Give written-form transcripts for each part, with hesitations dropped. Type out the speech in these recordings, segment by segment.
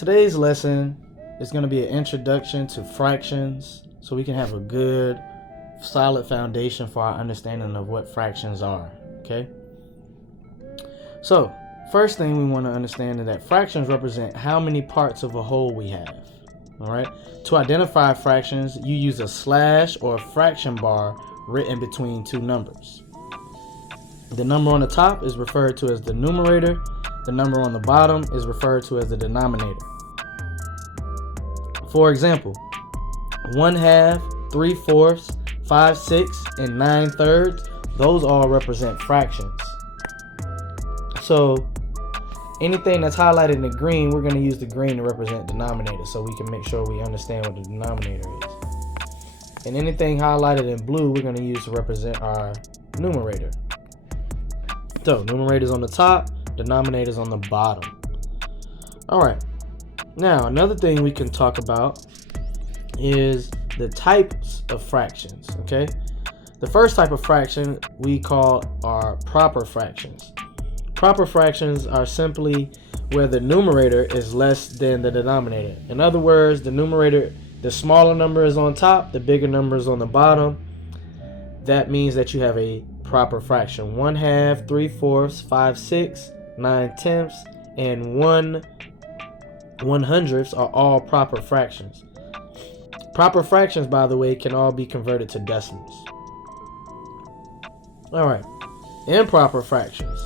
today's lesson is going to be an introduction to fractions so we can have a good, solid foundation for our understanding of what fractions are, okay? So, first thing we want to understand is that fractions represent how many parts of a whole we have, all right? To identify fractions, you use a slash or a fraction bar written between two numbers. The number on the top is referred to as the numerator. The number on the bottom is referred to as the denominator. For example, 1/2, 3/4, 5/6, and 9/3, those all represent fractions. So anything that's highlighted in green, we're going to use the green to represent denominator so we can make sure we understand what the denominator is. And anything highlighted in blue, we're going to use to represent our numerator. So numerator's on the top, denominator's on the bottom. Alright, now another thing we can talk about is the types of fractions, okay? The first type of fraction we call our proper fractions. Proper fractions are simply where the numerator is less than the denominator. In other words, the numerator, the smaller number is on top, the bigger number is on the bottom. That means that you have a proper fraction. 1/2, 3/4, 5/6, 9/10, and 1/100 are all proper fractions. Proper fractions, by the way, can all be converted to decimals. Alright, improper fractions.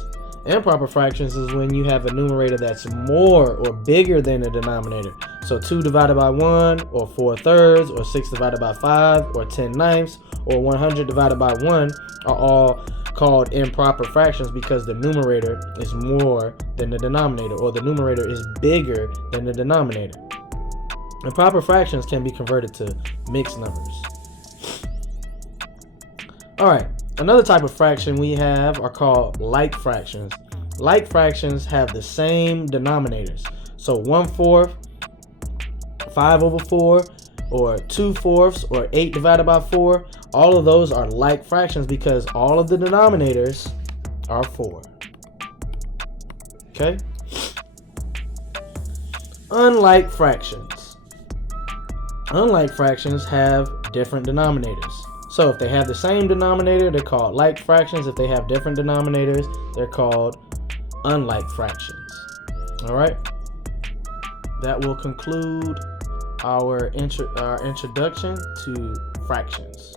Improper fractions is when you have a numerator that's more or bigger than the denominator. So 2 divided by 1, or 4/3, or 6 divided by 5, or 10/9, or 100 divided by 1 are all called improper fractions because the numerator is more than the denominator, or the numerator is bigger than the denominator. Improper fractions can be converted to mixed numbers. Alright, another type of fraction we have are called like fractions. Like fractions have the same denominators. So 1/4, 5/4, or 2/4, or 8 divided by 4, all of those are like fractions because all of the denominators are 4. Okay? Unlike fractions. Unlike fractions have different denominators. So if they have the same denominator, they're called like fractions. If they have different denominators, they're called unlike fractions. All right? That will conclude our introduction to fractions.